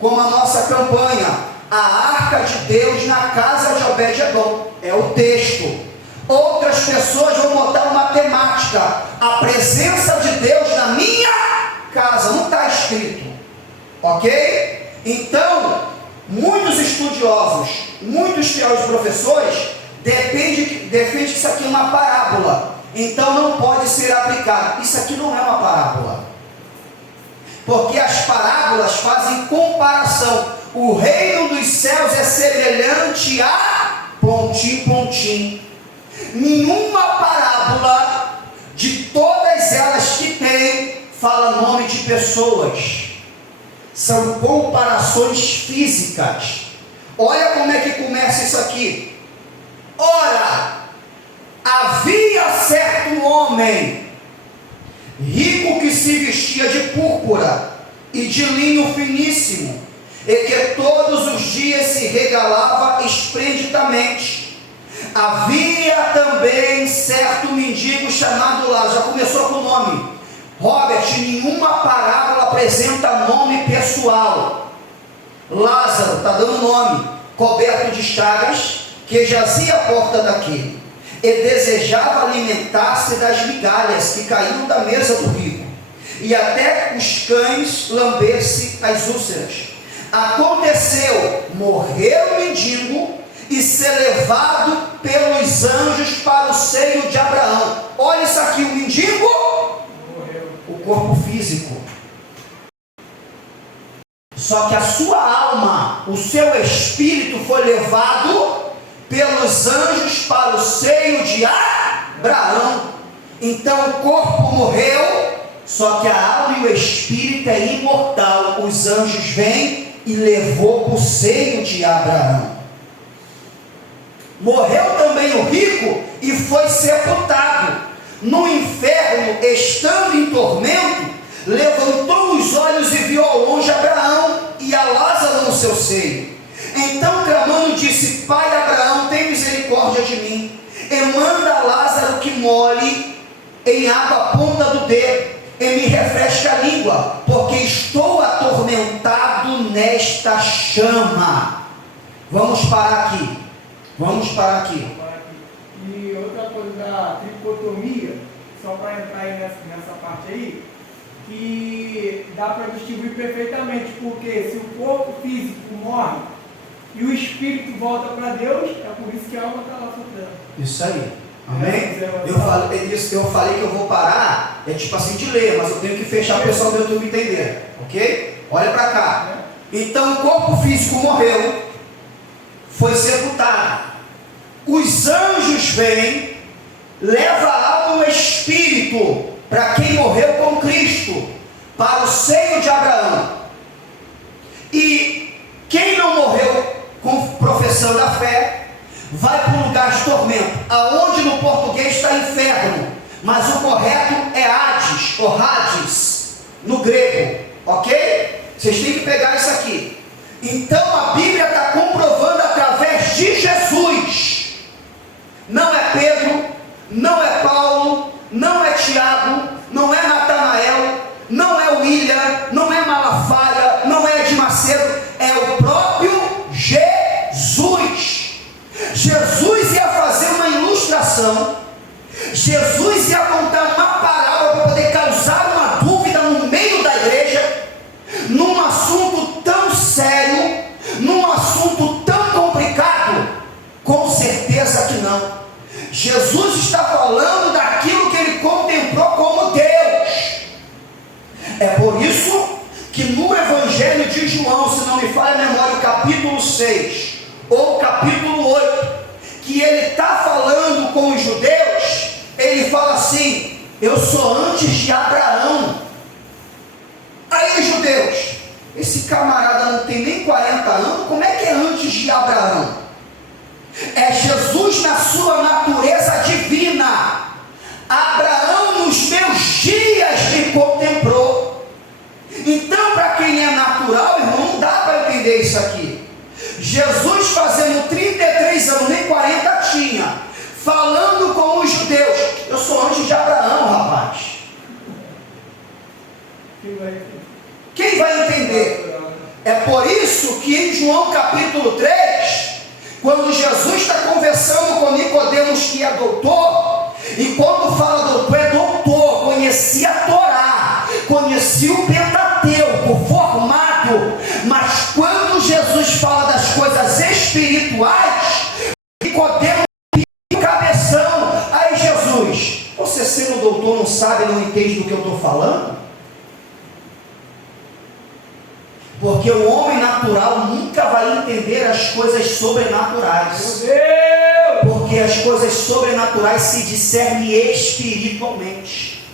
como a nossa campanha, a Arca de Deus na casa de Obed-edom, é o texto. Outras pessoas vão botar uma temática, a presença de Deus na minha casa, não está escrito, ok? Então, muitos estudiosos, muitos teólogos professores, defendem que isso aqui é uma parábola, então não pode ser aplicado. Isso aqui não é uma parábola, porque as parábolas fazem comparação. O reino dos céus é semelhante a pontinho. Nenhuma parábola de todas elas que tem fala nome de pessoas. São comparações físicas. Olha como é que começa isso aqui. Ora, havia certo homem rico que se vestia de púrpura e de linho finíssimo, e que todos os dias se regalava esplendidamente. Havia também certo mendigo chamado Lázaro. Já começou com o nome. Robert, nenhuma parábola apresenta nome pessoal. Lázaro, está dando nome, coberto de chagas, que jazia à porta daquele, e desejava alimentar-se das migalhas que caíam da mesa do rico, e até os cães lamber-se as úlceras. Aconteceu, morreu o mendigo e ser levado pelos anjos para o seio de Abraão. Olha isso aqui, o mendigo morreu, o corpo físico. Só que a sua alma, o seu espírito foi levado pelos anjos para o seio de Abraão. Então o corpo morreu, só que a alma e o espírito é imortal. Os anjos vêm e levou para o seio de Abraão. Morreu também o rico e foi sepultado. No inferno, estando em tormento, levantou os olhos e viu ao longe Abraão e a Lázaro no seu seio. Então, clamando, disse: Pai Abraão, tem misericórdia de mim, e manda Lázaro que molhe em água a ponta do dedo e me refresque a língua, porque estou atormentado nesta chama. Vamos parar aqui. E outra coisa da tricotomia, só para entrar aí nessa parte aí, que dá para distinguir perfeitamente, porque se o corpo físico morre e o espírito volta para Deus, é por isso que a alma está lá sofrendo. Isso aí, amém? Eu falei que eu vou parar, é tipo assim de ler, mas eu tenho que fechar o pessoal do YouTube entender, ok? Olha para cá. Então o corpo físico morreu, foi sepultado. Os anjos vêm, leva a alma e o espírito para quem morreu com Cristo, para o seio de Abraão. E quem não morreu professando a fé, vai para um lugar de tormento, aonde no português está inferno, mas o correto é Hades, ou Hades, no grego, ok? Vocês têm que pegar isso aqui. Então a Bíblia está comprovando através de Jesus. Não é Pedro, não é Paulo, não é Tiago, não é Natanael, não é William, não é Malafaia, não é Ed Macedo, é o próprio Jesus. Jesus ia fazer uma ilustração, Jesus ia contar uma parábola para poder causar uma dúvida no meio da igreja, num assunto tão sério, num assunto tão complicado. Com certeza que não. Jesus está falando daquilo que ele contemplou como Deus. É por isso que no Evangelho de João, se não me falha a memória, o capítulo 6 ou capítulo 8, que ele está falando com os judeus, ele fala assim: eu sou antes de Abraão. Aí, judeus, esse camarada não tem nem 40 anos, como é que é antes de Abraão? É Jesus na sua natureza divina. Abraão nos meus dias me contemplou. Então, para quem é natural, irmão, não dá para entender isso aqui. Jesus fazendo 33 anos, nem 40 tinha, falando com os judeus: eu sou antes de Abraão, rapaz. Quem vai entender? É por isso que em João capítulo 3, quando Jesus está conversando com Nicodemos, que é doutor, e quando fala doutor, é doutor, conhecia a Torá, conhecia o Pentateuco formado, mas quando Jesus fala das coisas espirituais, Nicodemos fica cabeção. Aí Jesus: você sendo doutor não sabe, não entende do que eu estou falando? Porque o homem natural nunca vai entender as coisas sobrenaturais. Porque as coisas sobrenaturais se discernem espiritualmente.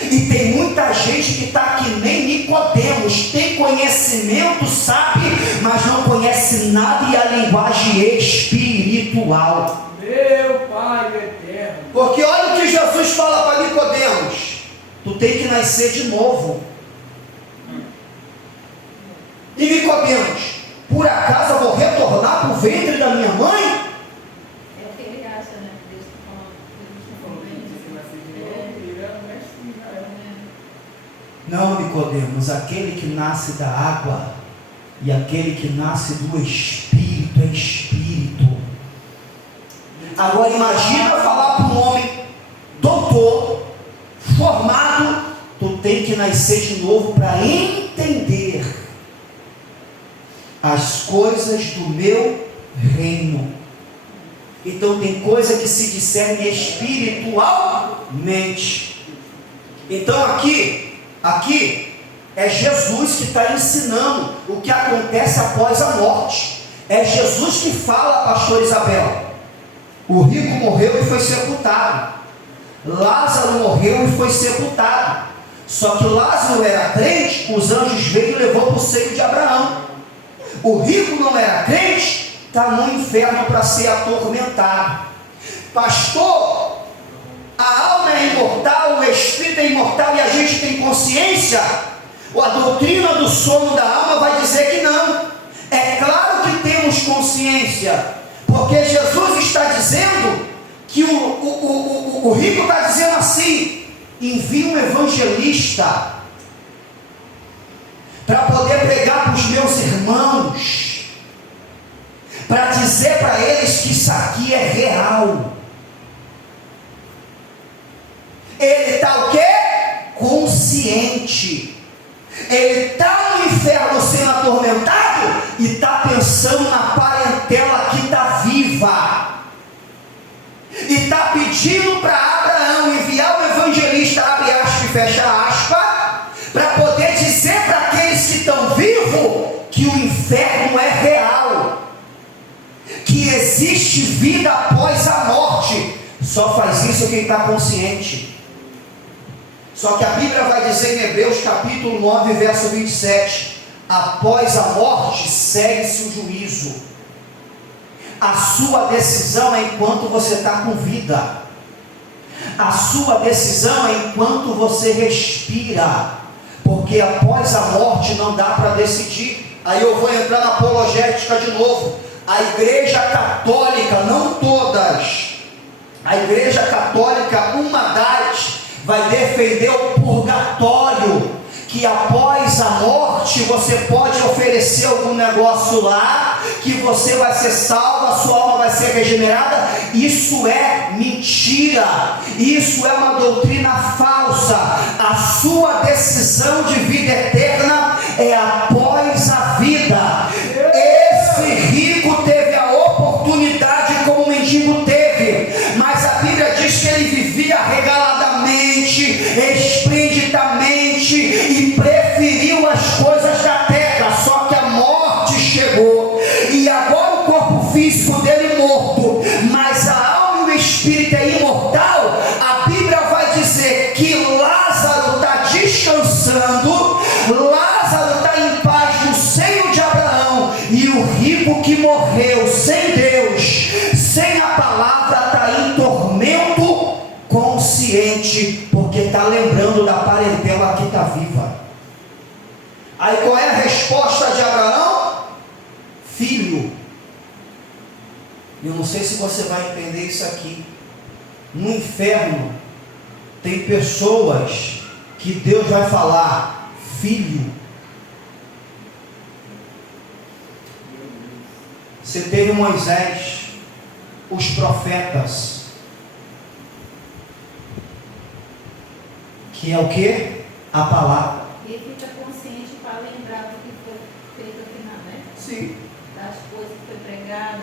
E tem muita gente que está que nem Nicodemos, tem conhecimento, sabe, mas não conhece nada, e a linguagem espiritual. Meu Pai eterno. Porque olha o que Jesus fala para Nicodemos: tu tem que nascer de novo. E Nicodemos: por acaso eu vou retornar para o ventre da minha mãe? É o que ele acha, né? Deus está falando. Não, Nicodemos, aquele que nasce da água e aquele que nasce do Espírito é Espírito. Agora imagina falar para um homem doutor, formado: tu tem que nascer de novo para entender as coisas do meu reino. Então tem coisa que se discerne espiritualmente. Então aqui é Jesus que está ensinando o que acontece após a morte. É Jesus que fala, pastor Isabel: o rico morreu e foi sepultado, Lázaro morreu e foi sepultado. Só que Lázaro era crente, os anjos veio e levou para o seio de Abraão. O rico não era crente, está no inferno para ser atormentado. Pastor, a alma é imortal, o espírito é imortal e a gente tem consciência? A doutrina do sono da alma vai dizer que não. É claro que temos consciência, porque Jesus está dizendo que o rico está dizendo assim: envia um evangelista para poder pregar para os meus irmãos, para dizer para eles que isso aqui é real. Ele está o quê? Consciente. Ele está no inferno sendo atormentado e está pensando na parentela que está viva. E está pedindo para Abraão enviar o evangelista, abre aspas e fecha aspas, para poder dizer para aqueles que estão vivos que o inferno é real, que existe vida após a morte. Só faz isso quem está consciente. Só que a Bíblia vai dizer em Hebreus capítulo 9, verso 27, após a morte segue-se o juízo. A sua decisão é enquanto você está com vida. A sua decisão é enquanto você respira. Porque após a morte não dá para decidir. Aí eu vou entrar na apologética de novo. A Igreja Católica, não todas, a Igreja Católica, uma das, vai defender o purgatório, que após a morte você pode oferecer algum negócio lá, que você vai ser salvo, a sua alma vai ser regenerada. Isso é mentira, isso é uma doutrina falsa. A sua decisão de vida eterna é após a vida. Esse rico teve a oportunidade como o mendigo teve, mas a Bíblia diz que ele vivia regaladamente, esplendidamente, e preferiu as coisas da terra. Só que a morte chegou, e agora o corpo físico dele morto, mas a alma e o espírito é imortal. A Bíblia vai dizer que Lázaro está descansando, Lázaro está em paz no seio de Abraão, e o rico que morreu sem Deus, sem a palavra, está em tormento consciente, porque está lembrando da parentela que está viva. Aí qual é a resposta de Abraão? Filho. Eu não sei se você vai entender isso aqui. No inferno tem pessoas que Deus vai falar, filho. Você teve Moisés, os profetas, que é o que? A palavra. Ele fica consciente para lembrar do que foi feito aqui na, né? Sim. Das coisas que foi pregada,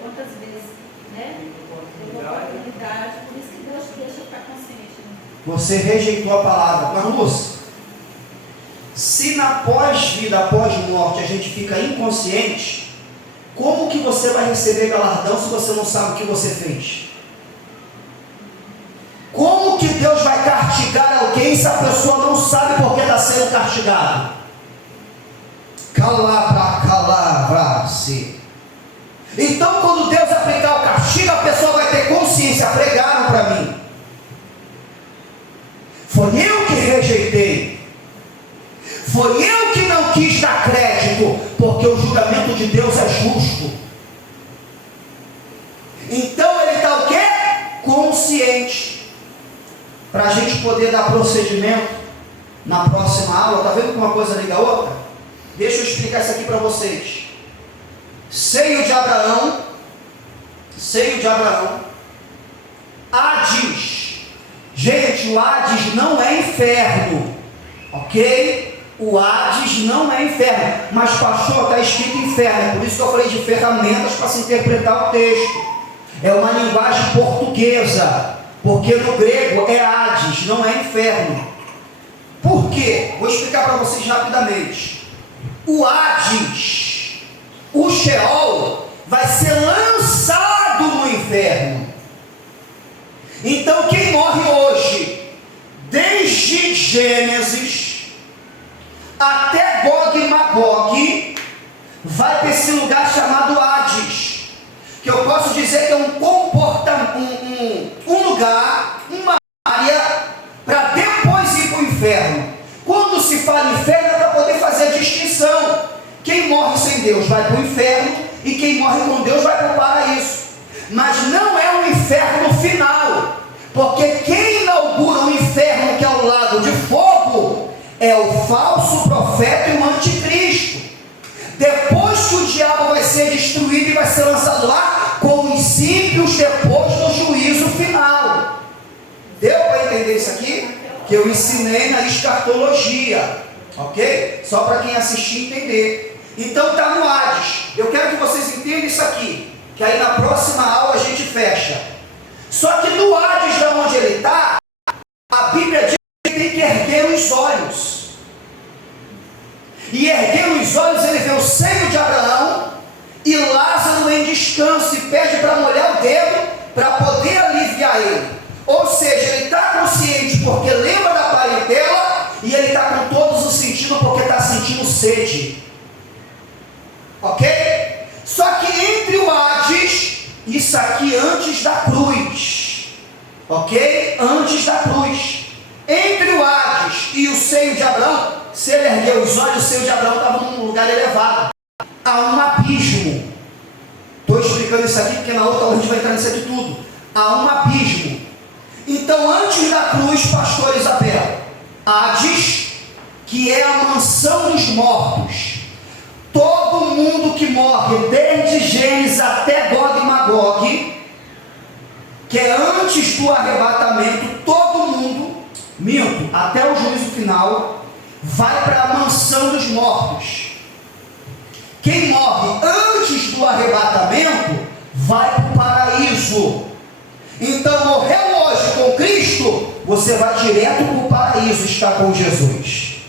quantas vezes, né? Teve oportunidade, por isso que Deus deixa ficar consciente. Né? Você rejeitou a palavra. Mas, Lúcia, se na pós-vida, após morte, a gente fica inconsciente, como que você vai receber galardão se você não sabe o que você fez? Como que Deus vai castigar alguém se a pessoa não sabe por que está sendo castigado? Calabra-se. Então, quando Deus aplicar o castigo, a pessoa vai ter consciência. Pregaram para mim. Foi eu que rejeitei. Foi eu que não quis dar crédito, porque o julgamento de Deus é justo. Então ele está o quê? Consciente. Para a gente poder dar procedimento na próxima aula. Está vendo que uma coisa liga a outra? Deixa eu explicar isso aqui para vocês. Seio de Abraão, Hades. Gente, o Hades não é inferno, ok? O Hades não é inferno, mas pastor, está escrito inferno, é por isso que eu falei de ferramentas para se interpretar o texto. É uma linguagem portuguesa, porque no grego é Hades, não é inferno. Por quê? Vou explicar para vocês rapidamente. O Hades, o Sheol, vai ser lançado no inferno. Então quem morre hoje, desde Gênesis até Gog e Magog, vai para esse lugar chamado Hades, que eu posso dizer que é um comportamento, um lugar, uma área, para depois ir para o inferno. Quando se fala inferno é para poder fazer a distinção. Quem morre sem Deus vai para o inferno, e quem morre com Deus vai para o paraíso. Mas não é um inferno final, porque quem inaugura o inferno, que é o lago de fogo, é o falso profeta e o anticristo. Depois que o diabo vai ser destruído e vai ser lançado lá, com os ímpios depois do juízo final. Deu para entender isso aqui? Que eu ensinei na escatologia, ok? Só para quem assistir entender. Então está no Hades. Eu quero que vocês entendam isso aqui, que aí na próxima aula a gente fecha. Só que no Hades, de onde ele está, a Bíblia diz que ele tem que erguer os olhos. E erguendo os olhos, ele vê o seio de Abraão e Lázaro em descanso, e pede para molhar o dedo para poder aliviar ele. Ou seja, ele está consciente porque lembra da antes da cruz, ok? Antes da cruz, entre o Hades e o seio de Abraão, se ele ergueu os olhos, o seio de Abraão estava num lugar elevado. Há um abismo. Estou explicando isso aqui porque na outra a gente vai entrar nisso aqui tudo. Há um abismo. Então, antes da cruz, pastor Isabel, Hades, que é a mansão dos mortos. Todo mundo que morre, desde Gênesis até Gog e Magog, que é antes do arrebatamento, todo mundo, até o juízo final, vai para a mansão dos mortos. Quem morre antes do arrebatamento, vai para o paraíso. Então, morreu hoje com Cristo, você vai direto para o paraíso, estar com Jesus.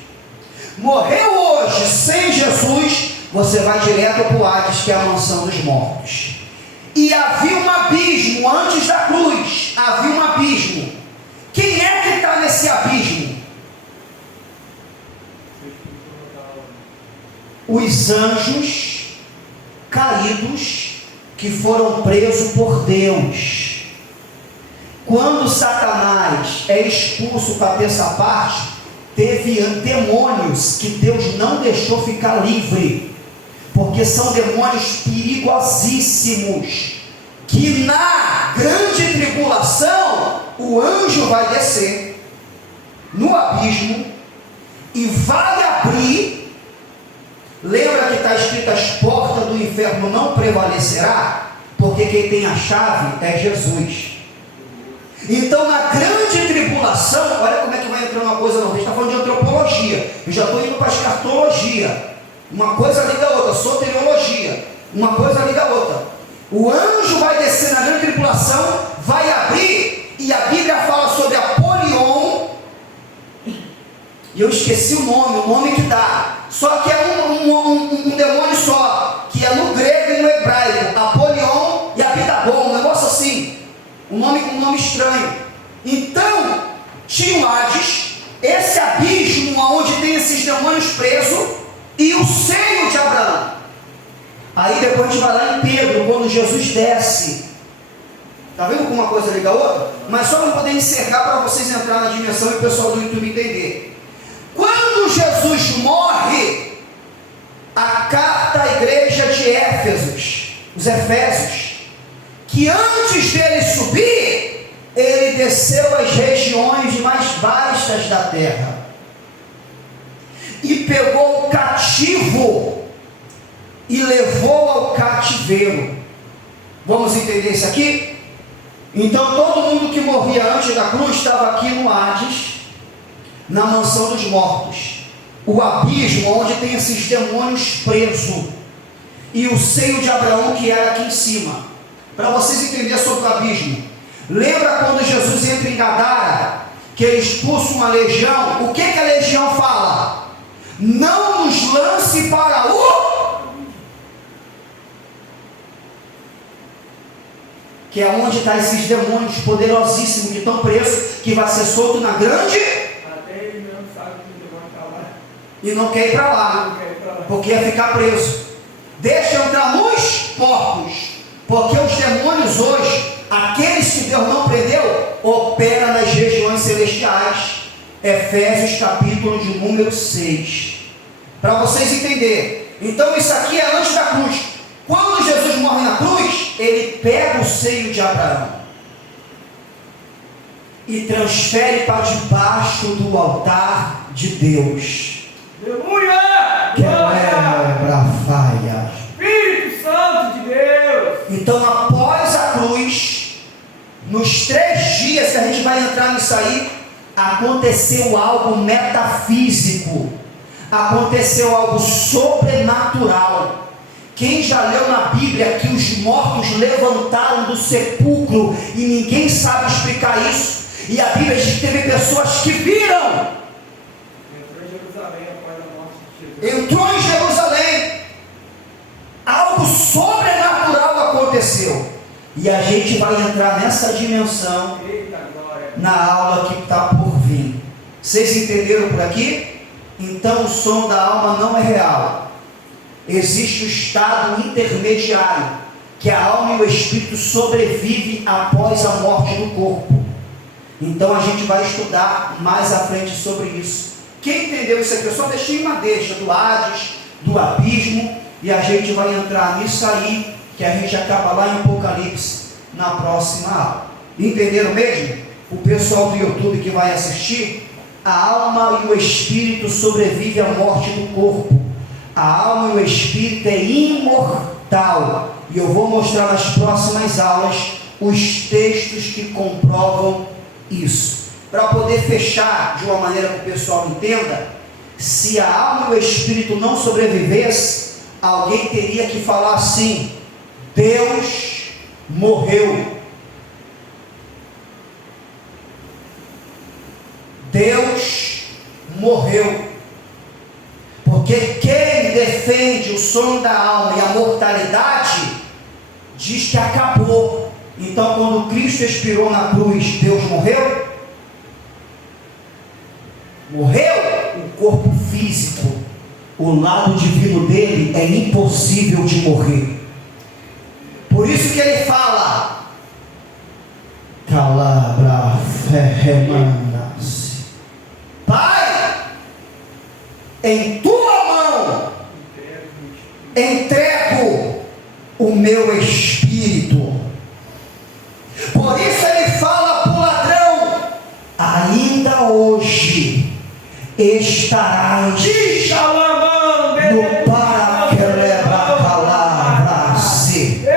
Morreu hoje sem Jesus, você vai direto para o Hades, que é a mansão dos mortos. E havia um abismo antes da cruz, havia um abismo. Quem é que está nesse abismo? Os anjos caídos que foram presos por Deus. Quando Satanás é expulso para a terça parte, teve demônios que Deus não deixou ficar livre, porque são demônios perigosíssimos, que na grande tribulação o anjo vai descer no abismo e vai abrir. Lembra que está escrito: as portas do inferno não prevalecerá, porque quem tem a chave é Jesus. Então, na grande tribulação, olha como é que vai entrando uma coisa nova. A gente está falando de antropologia, eu já estou indo para a escatologia. Uma coisa liga a outra, soteriologia. Uma coisa liga a outra. O anjo vai descer na grande tribulação, vai abrir, e a Bíblia fala sobre Apolion. E eu esqueci o nome que dá. Só que é um demônio só, que é no grego e no hebraico. Apolion e Abidabon, um negócio assim. Um nome estranho. Então, tinha o Hades, esse abismo onde tem esses demônios presos, e o seio de Abraão. Aí depois a gente vai lá em Pedro, quando Jesus desce. Está vendo como uma coisa liga a outra? Mas só para poder encerrar, para vocês entrarem na dimensão e o pessoal do YouTube entender. Quando Jesus morre, a carta à igreja de Éfesos, os Efésios, que antes dele subir, ele desceu às regiões mais baixas da terra e pegou o cativo e levou ao cativeiro. Vamos entender isso aqui? Então todo mundo que morria antes da cruz estava aqui no Hades, na mansão dos mortos, o abismo onde tem esses demônios presos, e o seio de Abraão que era aqui em cima. Para vocês entenderem sobre o abismo, lembra quando Jesus entra em Gadara, que ele expulsa uma legião? O que a legião fala? Não nos lance para o... que é onde estão esses demônios poderosíssimos que estão presos, que vai ser solto na grande... Até ele mesmo sabe que o demônio está lá. E não quer ir para lá, porque ia ficar preso. Deixa entrar nos porcos. Porque os demônios hoje, aqueles que Deus não prendeu, operam nas regiões celestiais. Efésios capítulo de número 6. Para vocês entenderem. Então isso aqui é antes da cruz. Quando Jesus morre na cruz, ele pega o seio de Abraão e transfere para debaixo do altar de Deus. Aleluia! Que é brafaia. Espírito Santo de Deus! Então, após a cruz, nos 3 dias que a gente vai entrar nisso aí, aconteceu algo metafísico, aconteceu algo sobrenatural. Quem já leu na Bíblia que os mortos levantaram do sepulcro e ninguém sabe explicar isso, e a Bíblia diz que teve pessoas que viram. Entrou em Jerusalém após a morte de Jesus. Entrou em Jerusalém. Algo sobrenatural aconteceu. E a gente vai entrar nessa dimensão. Eita glória! Na aula que está por vir. Vocês entenderam por aqui? Então o som da alma não é real. Existe o estado intermediário, que a alma e o espírito sobrevivem após a morte do corpo. Então a gente vai estudar mais à frente sobre isso. Quem entendeu isso aqui? Eu só deixei uma deixa do Hades, do abismo, e a gente vai entrar nisso aí, que a gente acaba lá em Apocalipse, na próxima aula. Entenderam mesmo? O pessoal do YouTube que vai assistir, a alma e o espírito sobrevivem à morte do corpo. A alma e o espírito é imortal. E eu vou mostrar nas próximas aulas os textos que comprovam isso. Para poder fechar de uma maneira que o pessoal entenda, se a alma e o espírito não sobrevivesse, alguém teria que falar assim: Deus morreu. Deus morreu. Porque quem defende o sono da alma e a mortalidade diz que acabou. Então, quando Cristo expirou na cruz, Deus morreu? Morreu o corpo físico. O lado divino dele é impossível de morrer. Por isso que ele fala: Calabra ferremanas. Pai, em tua mão entrego o meu espírito. Por isso ele fala para o ladrão: ainda hoje estarás no paraquelebracalavra-se.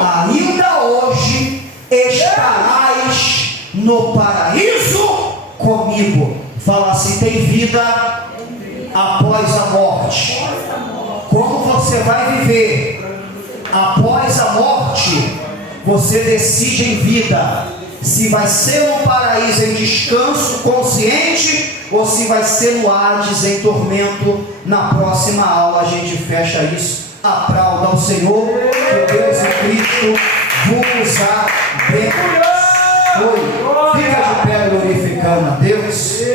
Ainda hoje estarás no paraíso comigo. Fala assim: tem vida após a morte. Como você vai viver após a morte? Você decide em vida se vai ser no paraíso em descanso consciente ou se vai ser no Hades em tormento. Na próxima aula a gente fecha isso. Aplauda ao Senhor, que Deus e Cristo vos abençoe. Fica de pé glorificando a Deus.